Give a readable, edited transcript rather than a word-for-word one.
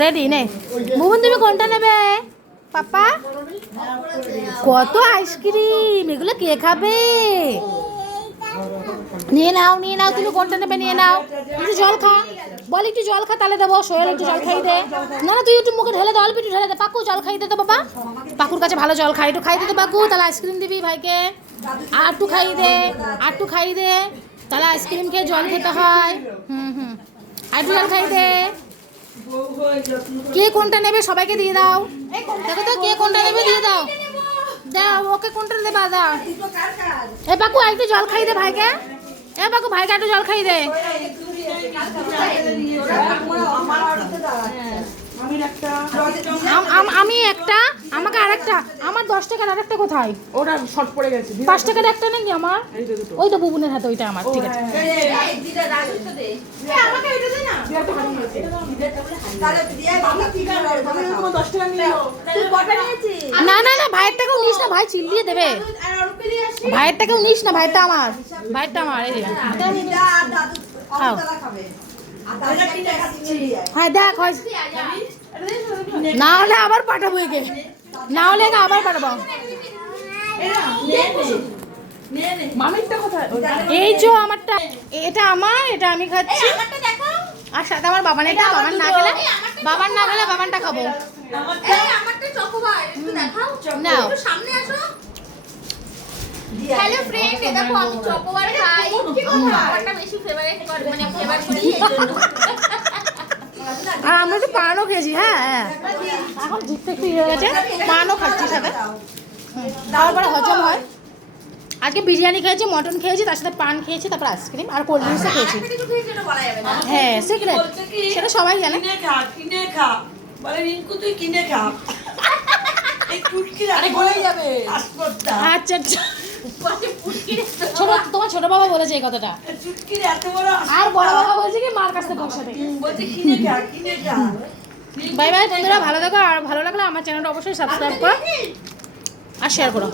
Ready নে বুবুন, তুমি কোনটা নেবে পাপা? কত আইসক্রিম, এগুলো কে খাবে? নিয়ে নাও নিয়ে নাও, তুমি কোনটা নেবে নিয়ে নাও। একটু জল খা, বল একটু জল খা, তাহলে দেবো। সোহেল একটু জল খাই দে। না না, তুই একটু মুখে ঢেলে দে, অল্প একটু ঢেলে দে। পাকু জল খাই দে তো বাবা, পাকুর কাছে ভালো জল খাই, একটু খাই দে তো পাকু, তাহলে আইসক্রিম দিবি ভাইকে। আর একটু খাই দে, আর একটু খাই দে, তাহলে আইসক্রিম খেয়ে জল খেতে হয়। হুম, আর একটু জল খাই দে। কে কোনটা নেবে সবাইকে দিয়ে দাও। দেখো তো কে কোনটা নেবে, দিয়ে দাও। দাও ওকে কোনটা দেবা, দাও। এ পাকু একটু জল খাই দে ভাইকে। এ পাকু ভাইকে একটু জল খাই দে। আমি একটা, আমাকে আরেকটা, আমার 10 টাকার আরেকটা কোথায়? ওটা শর্ট পড়ে গেছে। 5 টাকার একটা নাকি আমার? ওই তো বুবুনের হাতে, ওইটা আমার। ঠিক আছে, না না না, ভাইয়ের টাকাও নিস না, ভাই চিল্লিয়ে দেবে। ভাইয়ের টাকাও নিস না, ভাইটা আমার, ভাইটা আমার। এই খাও। হ্যাঁ দেখ, না হলে আবার পাঠাবো একে, না হলে একে আবার পাঠাবো। এই যে আমারটা, এটা আমার, এটা আমি খাচ্ছি। আর সাথে আমার বাবার, এটা বাবার না খেলে, বাবারটা খাবো। নাও। হ্যালো ফ্রেন্ড, দেখো আমি চকোবার খাই। আমারটা বেশি ফেভারিট করে, মানে ফেভার করি। আর আমরা তো পানও খেয়েছি। হ্যাঁ এখন জিততে একটু হয়ে গেছে, পানও খাচ্ছি সাথে, খাওয়ার পরে হজম হয়। আজকে বিরিয়ানি খেয়েছি, মটন খেয়েছি, তার সাথে পান খেয়েছি, তারপর আইসক্রিম আর কোল্ড ড্রিঙ্কসও খেয়েছি। হ্যাঁ সিক্রেট, সেটা সবাই জানে। কিনে খা বলে, রিঙ্কু তুই কিনে খা, এই কুটকির আরে গলে যাবে আসপটটা। আচ্ছা তোমার ছোট বাবা বলেছে এই কথাটা। চুটকির এত বড়, আর বড় বাবা বলছে কি মার কাছে পৌঁছাতে। বলছে কিনে খা। বাই বাই বন্ধুরা, ভালো থাকো। আর ভালো লাগলে আমার চ্যানেলটা অবশ্যই সাবস্ক্রাইব করো আর শেয়ার করো।